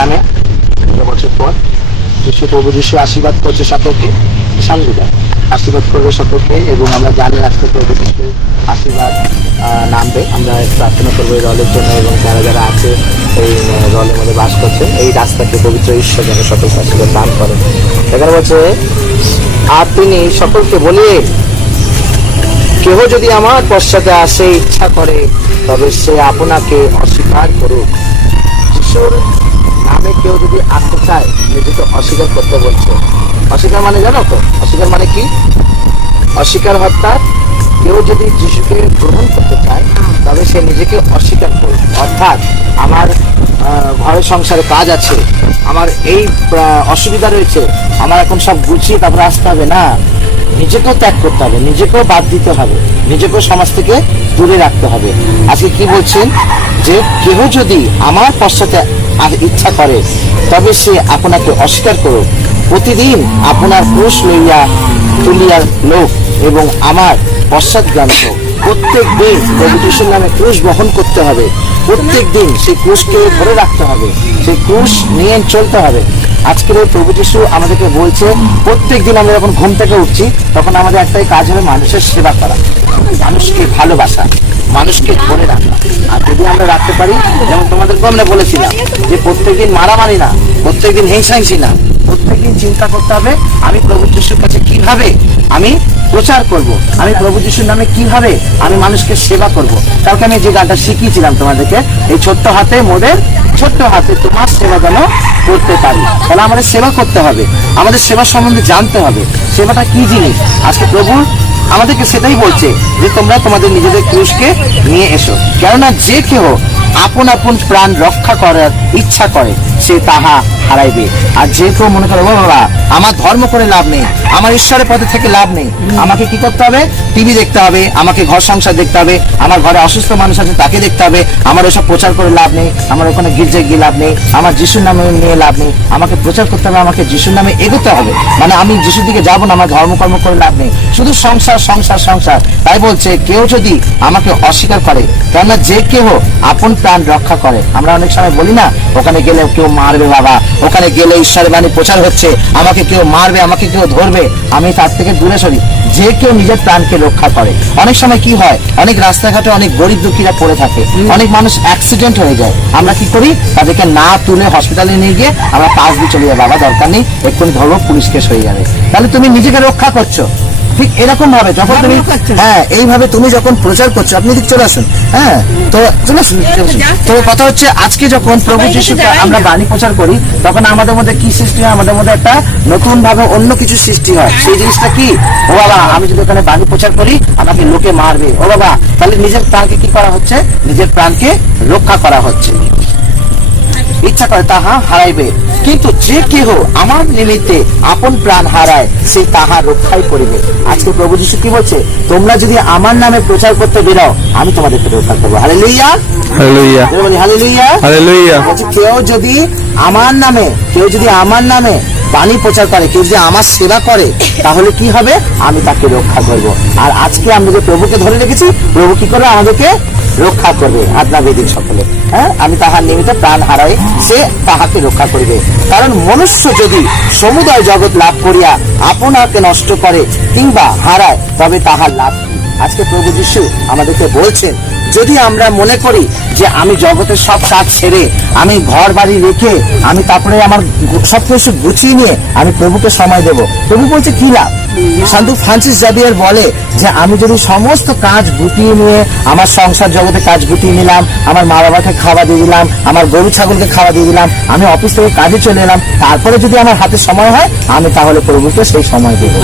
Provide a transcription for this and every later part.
নামে বছর পর যিশু প্রভু যিশু আশীর্বাদ করছে সকলকে, সামনে আশীর্বাদ করবে সকলকে। এবং আমরা জানি আজকে প্রভু যিশুর আশীর্বাদ নামবে। আমরা প্রার্থনা করবো এই রলের জন্য এবং যারা যারা আছে এই রলের মধ্যে বাস করছে এই রাস্তাকে পবিত্র ঈশ্বর যেন সকলকে আশীর্বাদ দান করে। এখানে বলছে, আর তিনি সকলকে বলিলেন, কেহ যদি আমার পশ্চাতে আসে ইচ্ছা করে তবে সে আপনাকে অস্বীকার করুক। যিশুর নামে কেউ যদি আসতে চায় নিজেকে অস্বীকার করতে বলছে। অস্বীকার মানে জানো তো? অস্বীকার মানে কি? অস্বীকার অর্থাৎ কেউ যদি যিশুকে গ্রহণ করতে চায় তবে সে নিজেকে অস্বীকার করবে। অর্থাৎ আমার ঘরের সংসারে কাজ আছে, আমার এই অসুবিধা রয়েছে, আমার এখন সব গুছিয়ে তারপরে আসতে হবে না, নিজেকেও ত্যাগ করতে হবে, নিজেকেও বাদ দিতে হবে, নিজেকেও সমাজ থেকে দূরে রাখতে হবে। আজকে কি বলছেন যে কেহ যদি আমার পশ্চাতে ইচ্ছা করে তবে সে আপনাকে অস্বীকার করুক। প্রতিদিন আপনার ক্রুশ লইয়া তুলিয়া লোক এবং আমার পশ্চাৎগামী হোক। প্রত্যেক দিন প্রভু যিশুর নামে ক্রুশ বহন করতে হবে। প্রত্যেক দিন সেই ক্রুশকে ধরে রাখতে হবে, সেই ক্রুশ নিয়ে চলতে হবে। আজকের প্রভু যিশু আমাদেরকে বলছে প্রত্যেক দিন আমরা যখন ঘুম থেকে উঠছি তখন আমাদের একটাই কাজ হবে মানুষের সেবা করা, মানুষকে ভালোবাসা, মানুষকে ধরে রাখা। আর যদি আমরা রাখতে পারি, যেমন তোমাদেরকে আমরা বলেছিলাম যে প্রত্যেকদিন মারামারি না, প্রত্যেকদিন হিংসাহিংসি না, প্রত্যেকদিন চিন্তা করতে হবে আমি প্রভু যিশুর কাছে কিভাবে আমি প্রচার করব, আমি প্রভু যিশুর নামে কিভাবে আমি মানুষকে সেবা করব। কালকে আমি যে গানটা শিখিয়েছিলাম তোমাদেরকে, এই ছোট্ট হাতে মোদের ছোট্ট হাতে তোমার সেবা যেন করতে পারি। তাহলে আমাদের সেবা করতে হবে, আমাদের সেবা সম্বন্ধে জানতে হবে, সেবাটা কি জিনিস। আজকে প্রভু আমাদেরকে সেটাই বলছে যে তোমরা তোমাদের নিজেদের ক্রুশকে নিয়ে এসো। কেননা যে কেহ আপন আপন প্রাণ রক্ষা করার ইচ্ছা করে সে তাহা হারাইবে। আর যে কেউ মনে করে বাবা আমার ধর্ম করে লাভ নেই, আমার ঈশ্বরের পথে থেকে লাভ নেই, আমাকে কি করতে হবে? টিভি দেখতে হবে, আমাকে ঘর সংসার দেখতে হবে, আমার ঘরে অসুস্থ মানুষ আছে তাকে দেখতে হবে, আমার ওসব প্রচার করে লাভ নেই, আমার ওখানে গির্জায় গিয়ে লাভ নেই, আমার যিশুর নামে নিয়ে লাভ নেই, আমাকে প্রচার করতে হবে, আমাকে যিশুর নামে এগোতে হবে। মানে আমি যিশুর দিকে যাবো না, আমার ধর্মকর্ম করে লাভ নেই, শুধু সংসার সংসার সংসার। তাই বলছে কেউ যদি আমাকে অস্বীকার করে, কেননা যে কেহ আপন প্রাণ রক্ষা করে। আমরা অনেক সময় বলি না ওখানে গেলে কেউ মারবে বাবা, ওখানে গেলে ঈশ্বরের বাণী প্রচার হচ্ছে, আমাকে কেউ মারবে, আমাকে কেউ ধরবে, আমি তার থেকে দূরে সরি। যে কেউ নিজের প্রাণকে রক্ষা করে। অনেক সময় কি হয়, অনেক রাস্তাঘাটে অনেক গরিব দুঃখীরা পড়ে থাকে, অনেক মানুষ অ্যাক্সিডেন্ট হয়ে যায়, আমরা কি করি? তাদেরকে না তুলে হসপিটালে নিয়ে গিয়ে আমরা পাশ দিয়ে চলে যাই, বাবা দরকার নেই, এক্ষুনি ধরবো, পুলিশ কেস হয়ে যাবে। তাহলে তুমি নিজেকে রক্ষা করছো। ঠিক এরকম ভাবে যখন তুমি এইভাবে তুমি যখন প্রচার করছো, আপনি ঠিক চলে আসুন। তো চলে আসুন। তো কথা হচ্ছে আজকে যখন প্রভু যিশুকে আমরা বাণী প্রচার করি তখন আমাদের মধ্যে কি সৃষ্টি হয়? আমাদের মধ্যে একটা নতুন ভাবে অন্য কিছু সৃষ্টি হয়। সেই জিনিসটা কি? ও বাবা আমি যদি ওখানে বাণী প্রচার করি আমাকে লোকে মারবে, ও বাবা তাহলে নিজের প্রাণকে কি করা হচ্ছে? নিজের প্রাণকে রক্ষা করা হচ্ছে। ইচ্ছা করে তাহা হারাইবে, কিন্তু যে কেহ আমার নিমিত্তে আপন প্রাণ হারায় সে তাহা রক্ষাই করিবে। আজকে প্রভু যিশু কি বলছে? তোমরা যদি আমার নামে প্রচার করতে বেরো আমি তোমাদেরকে রক্ষা করবো। Hallelujah, hallelujah, hallelujah, hallelujah. কেউ যদি আমার নামে বাণী প্রচার করে, কেউ যদি আমার সেবা করে তাহলে কি হবে? আমি তাকে রক্ষা করব। আর আজকে আমরা যে প্রভুকে ধরে রেখেছি, প্রভু কি করবে? আমাদেরকে রক্ষা করবে। আজ্ঞা বেদিন সকলে, আমি তাহার নিমিত্তে প্রাণ হারাই সে তাহাকে রক্ষা করিবে। কারণ মনুষ্য যদি সমুদয় জগৎ লাভ করিয়া আপনাকে নষ্ট করে কিংবা হারায় তবে তাহার লাভ কি? আজকে প্রভু যিশু আমাদেরকে বলছেন যদি আমরা মনে করি যে আমি জগতের সব কাজ ছেড়ে, আমি ঘর বাড়ি রেখে, আমি তারপরে আমার সবকিছু গুছিয়ে নিয়ে আমি প্রভুকে সময় দেব, প্রভু বলছে কি লাভ? সাধু ফ্রান্সিস জাভিয়ার বলে যে আমি যদি সমস্ত কাজ গুটিয়ে নিয়ে, আমার সংসার জগতে কাজ গুটিয়ে নিলাম, আমার মা বাবাকে খাওয়া দিয়ে দিলাম, আমার গরু ছাগলকে খাওয়া দিয়ে দিলাম, আমি অফিস থেকে কাজে চলে এলাম, তারপরে যদি আমার হাতে সময় হয় আমি তাহলে প্রভুকে সেই সময় দেব,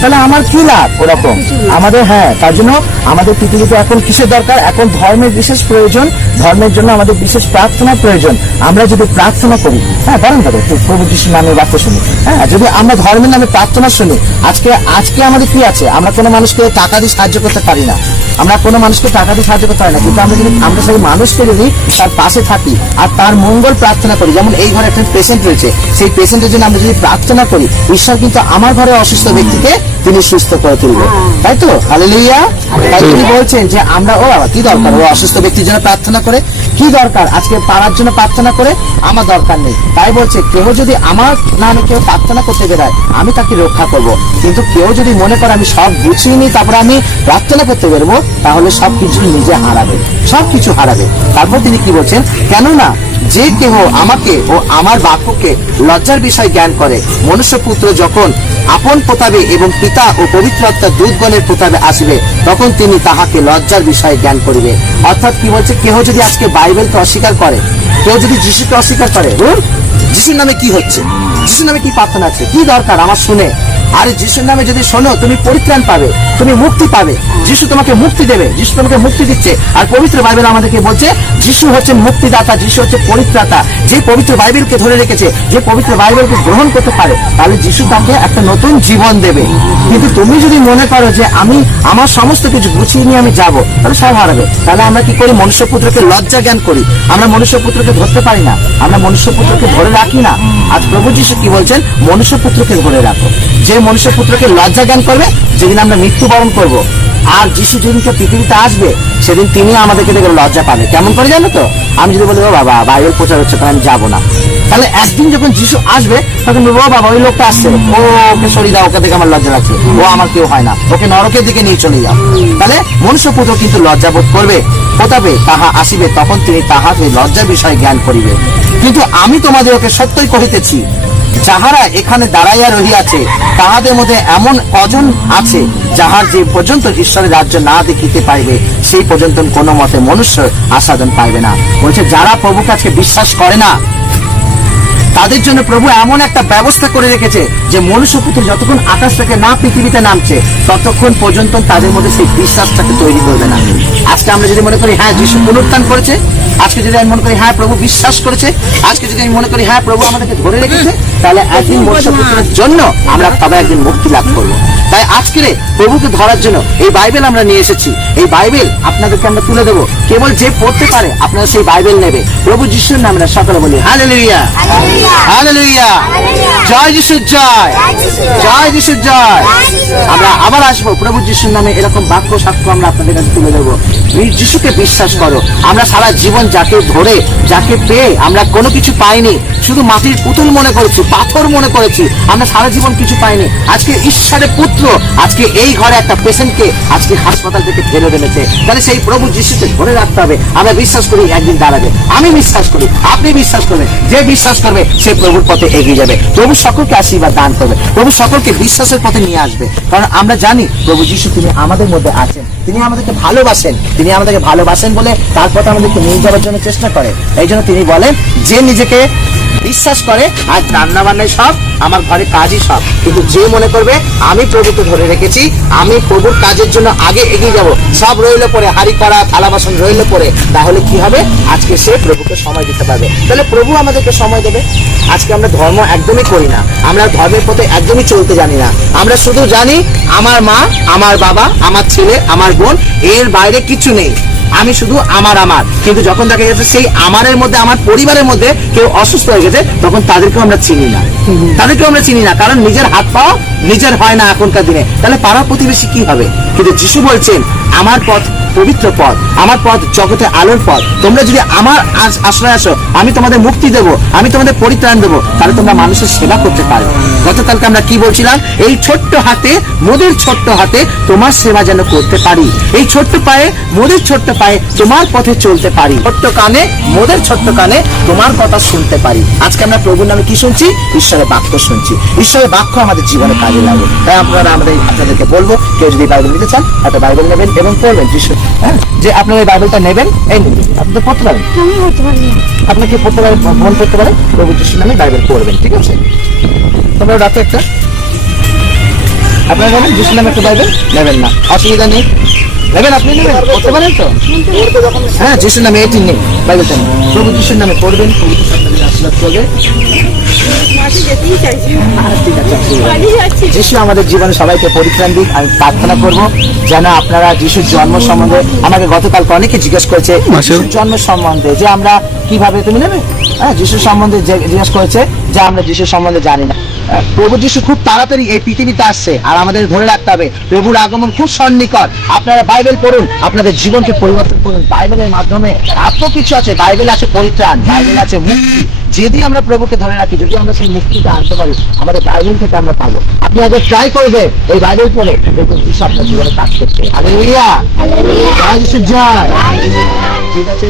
তাহলে আমার কি লাভ? ওরকম আমাদের তার জন্য আমাদের পৃথিবীতে এখন কিসের দরকার? এখন ধর্মের বিশেষ প্রয়োজন, ধর্মের জন্য আমাদের বিশেষ প্রার্থনার প্রয়োজন। আমরা যদি প্রার্থনা করি, বলেন তাদের প্রভু যিশুর নামে বাক্য শুনি, যদি আমরা ধর্মের নামে প্রার্থনা শুনি, আজকে আমাদের কি আছে? আমরা কোনো মানুষকে টাকা দিয়ে সাহায্য করতে পারি না, আমরা কোনো মানুষকে টাকা দিয়ে সাহায্য করতে পারি না, কিন্তু আমরা সেই মানুষকে যদি তার পাশে থাকি আর তার মঙ্গল প্রার্থনা করি, যেমন এই ঘরে একটা পেশেন্ট রয়েছে, সেই পেশেন্টের জন্য আমরা যদি প্রার্থনা করি, ঈশ্বর কিন্তু আমার ঘরে অসুস্থ ব্যক্তিকে তিনি সুস্থ করে তুলবে, তাই তো? হালেলুয়া। তাই তিনি বলছেন যে আমরা কি দরকার ও অসুস্থ ব্যক্তির জন্য প্রার্থনা করে, কি দরকার আজকে পারার জন্য প্রার্থনা করে? আমার দরকার নেই। তাই বলছে কেউ যদি আমার নামে কেউ প্রার্থনা করতে বেরোয় আমি তাকে রক্ষা করব। কিন্তু কেউ যদি মনে করে আমি সব গুছিয়ে নিই তারপর আমি প্রার্থনা করতে বেরোবো, তাহলে সবকিছু নিজে হারাবে, সবকিছু হারাবে। তারপর তিনি কি বলছেন, কেননা যে কেহ আমাকে ও আমার বাক্যকে লজ্জার বিষয় জ্ঞান করে, মনুষ্যপুত্র যখন আপন প্রতাপে এবং পিতা ও পবিত্র আত্মার দূতগণের প্রতাপে আসবে, তখন তিনি তাহাকে লজ্জার বিষয়ে জ্ঞান করিবে। অর্থাৎ কি বলছে, কেহ যদি আজকে বাইবেলকে অস্বীকার করে, কেউ যদি যিশুকে অস্বীকার করে, যিশুর নামে কি হচ্ছে, যিশুর নামে কি প্রার্থনা আছে, কি দরকার আমার শুনে? আরে যিশুর নামে যদি শোনো তুমি পরিত্রাণ পাবে, তুমি মুক্তি পাবে। যিশু তোমাকে মুক্তি দেবে, যিশু তোমাকে মুক্তি দিচ্ছে। আর পবিত্র বাইবেল আমাদেরকে বলছে যিশু হচ্ছে মুক্তিদাতা, যিশু হচ্ছে পরিত্রাতা। যে পবিত্র বাইবেলকে ধরে রেখেছে, যে পবিত্র বাইবেলকে গ্রহণ করতে পারে, তাহলে যিশু তাকে একটা নতুন জীবন দেবে। কিন্তু তুমি যদি মনে করো যে আমি আমার সমস্ত কিছু গুছিয়ে নিয়ে আমি যাব, তাহলে সব হারাবে। তাহলে আমরা কি করি, মনুষ্যপুত্রকে লজ্জা জ্ঞান করি। আমরা মনুষ্যপুত্রকে ধরতে পারি না, আমরা মনুষ্যপুত্রকে ধরে রাখি না। আজ প্রভু যিশু কি বলছেন, মনুষ্যপুত্রকে ধরে রাখো। যে মনুষ্যপুত্রকে লজ্জা জ্ঞান করবে, যেদিন আমরা মৃত্যুবরণ করব, আর যিশু যেদিনকে পৃথিবীতে আসবে, সেদিন তিনি আমাদেরকে দেখে লজ্জা পাবে। কেমন করে জানো তো? আমি যদি বলি ও বাবা বাইবেল প্রচার হচ্ছে তাহলে আমি যাবো না, তাহলে একদিন যখন যিশু আসবে তখন বলবো ও বাবা ওই লোকটা আসছে, ওকে সরিয়ে দাও, ওকে দেখে আমার লজ্জা লাগছে, ও আমার কেউ হয় না, ওকে নরকের দিকে নিয়ে চলে যাও। তাহলে মনুষ্যপুত্র কিন্তু লজ্জা বোধ করবে। প্রতাপে তাহা আসিবে, তখন তিনি তাহাকে লজ্জার বিষয়ে জ্ঞান করিবে। কিন্তু আমি তোমাদেরকে সত্যই কহিতেছি, যাহারা এখানে দাঁড়াইয়া রহিয়াছে, তাহাদের মধ্যে এমন কজন আছে যাহার যে পর্যন্ত ঈশ্বরের রাজ্য না দেখিতে পাইবে, সেই পর্যন্ত কোনো মতে মনুষ্য আস্বাদন পাইবে না। বলছে যারা প্রভু কাছে বিশ্বাস করে না, তাদের জন্য প্রভু এমন একটা ব্যবস্থা করে রেখেছে যে মনুষ্যপুত্র যতক্ষণ আকাশ থেকে না পৃথিবীতে নামছে, ততক্ষণ পর্যন্ত তাদের মধ্যে সেই বিশ্বাসটাকে তৈরি করবে না। আজকে আমরা যদি মনে করি হ্যাঁ যিশু পুনরুত্থান করেছে, আজকে যদি আমি মনে করি হ্যাঁ প্রভু বিশ্বাস করেছে, আজকে যদি আমি মনে করি হ্যাঁ প্রভু আমাদেরকে ধরে রেখেছে, তাহলে একদিন মনুষ্যপুত্রের জন্য আমরা তবে একদিন মুক্তি লাভ করবো। তাই আজকে প্রভুকে ধরার জন্য এই বাইবেল আমরা নিয়ে এসেছি। এই বাইবেল আপনাদেরকে আমরা তুলে দেবো। কেবল যে পড়তে পারে আপনারা সেই বাইবেল নেবে। প্রভু যিশুর নামে আমরা সকলে বলি হালেলুয়া, হালেলুয়া, জয় যিশু, জয় জয় যিশু, জয়। আমরা আবার আসবো প্রভু যিশুর নামে এরকম বাক্য সাক্ষ্য আমরা আপনাদের কাছে তুলে দেবো। যিশুকে বিশ্বাস করো। আমরা সারা জীবন যাকে ধরে, যাকে পেয়ে আমরা কোনো কিছু পাইনি, শুধু মাটির পুতুল মনে করেছি, পাথর মনে করেছি, আমরা সারা জীবন কিছু পাইনি। আজকে ঈশ্বরের পুত্র আজকে এই ঘরে একটা পেশেন্টকে আজকে হাসপাতাল থেকে ফেলে ফেলেছে। তাহলে সেই প্রভু যিশুকে ধরে রাখতে হবে। আমরা বিশ্বাস করি একদিন দাঁড়াবে, আমি বিশ্বাস করি, আপনি বিশ্বাস করবেন। যে বিশ্বাস করবে সে প্রভুর পথে এগিয়ে যাবে। প্রভু সকলকে আশীর্বাদ দান করবে, প্রভু সকলকে বিশ্বাসের পথে নিয়ে আসবে। কারণ আমরা জানি প্রভু যিশু তিনি আমাদের মধ্যে আছেন, তিনি আমাদেরকে ভালোবাসেন, তিনি আমাদেরকে ভালোবাসেন বলে তার পথে আমাদেরকে নিয়ে যাওয়ার জন্য চেষ্টা করে। এই জন্য তিনি বলেন যে নিজেকে বিশ্বাস করে আর রান্না বান্নায় সব, আমার ঘরে কাজই সব, কিন্তু যে মনে করবে আমি প্রভুকে ধরে রেখেছি, আমি প্রভুর কাজের জন্য আগে এগিয়ে যাব, সব রইল পরে, হাড়ি করা থালা বাসন রইল পরে, তাহলে কি হবে, আজকে সে প্রভুকে সময় দিতে পারবে। তাহলে প্রভু আমাদেরকে সময় দেবে। আজকে আমরা ধর্ম একদমই করি না, আমরা ধর্মের পথে একদমই চলতে জানি না। আমরা শুধু জানি আমার মা, আমার বাবা, আমার ছেলে, আমার বোন, এর বাইরে কিছু নেই। আমি শুধু আমার আমার। কিন্তু যখন দেখা গেছে সেই আমারের মধ্যে, আমার পরিবারের মধ্যে কেউ অসুস্থ হয়ে গেছে, তখন তাদেরকেও আমরা চিনি না, তাদেরকেও আমরা চিনি না। কারণ নিজের হাত পাও নিজের হয় না এখনকার দিনে, তাহলে পাড়া প্রতিবেশী কি হবে? কিন্তু যিশু বলছেন আমার পথ পবিত্র পথ, আমার পথ জগতে আলোর পথ। তোমরা যদি আমার আশ্রয় আসো, আমি তোমাদের মুক্তি দেবো, আমি তোমাদের পরিত্রাণ দেবো, তাহলে তোমরা মানুষের সেবা করতে পারো। গতকালকে আমরা কি বলছিলাম, এই ছোট্ট হাতে, মোদের ছোট্ট হাতে তোমার সেবা যেন করতে পারি। এই ছোট্ট পায়ে, মোদের ছোট্ট পায়ে তোমার পথে চলতে পারি। ছোট্ট কানে, মোদের ছোট্ট কানে তোমার কথা শুনতে পারি। আজকে আমরা প্রভুর নামে কি শুনছি? ঈশ্বরের বাক্য শুনছি। ঈশ্বরের বাক্য আমাদের জীবনে কাজে লাগে। তাই আপনারা আপনাদেরকে বলবো, কেউ যদি বাইবেল নিতে চান একটা বাইবেল নেবেন এবং পড়বেন। যিশু যে আপনারা এই বাইবেলটা নেবেন, এই নেবেন, আপনি তো পড়তে পারেন, আপনাকে পড়তে পারেন, মন করতে পারেন, প্রভু যিশুর নামে বাইবেল পড়বেন। ঠিক আছে, তোমরা রাতে একটা আপনারা নেবেন, যিশুর নামে একটা বাইবেল নেবেন না, অসুবিধা নেই, নেবেন, আপনি নেবেন, পড়তে পারেন তো। হ্যাঁ, যিশুর নামে এটি নেই, বাইবেলটা নেই, প্রভু যিশুর নামে পড়বেন, আশীর্বাদ করবে। যিশু আমাদের জীবনে সবাইকে পরিত্রাণ দিক। আমি প্রার্থনা করবো যেন আপনারা যিশুর জন্ম সম্বন্ধে, আমাকে গতকালকে অনেকে জিজ্ঞেস করেছে যিশুর জন্ম সম্বন্ধে, যে আমরা কিভাবে, তুমি নেবে, হ্যাঁ, যিশুর সম্বন্ধে জিজ্ঞেস করেছে যে আমরা যিশুর সম্বন্ধে জানি না। প্রভু যিশু খুব তাড়াতাড়ি এই পৃথিবীতে আসছে, আর আমাদের ধরে রাখতে হবে প্রভুর আগমন খুব সন্নিকট। আপনারা বাইবেল পড়ুন, আপনাদের জীবনকে পরিবর্তন করুন। বাইবেলের মাধ্যমে এত কিছু আছে, বাইবেল আছে পরিত্রাণ, বাইবেল আছে মুক্তি। যদি আমরা প্রভুকে ধরে রাখি, যদি আমরা সেই মুক্তিটা আনতে পারি, আমাদের বাইবেল থেকে আমরা পাবো। আপনি আগে ট্রাই করবেন এই বাইবেল পড়ে, দেখুন যিশু আপনার জীবনে কাজ করছে। হালেলুয়া, জয় যিশু জয়। ঠিক আছে।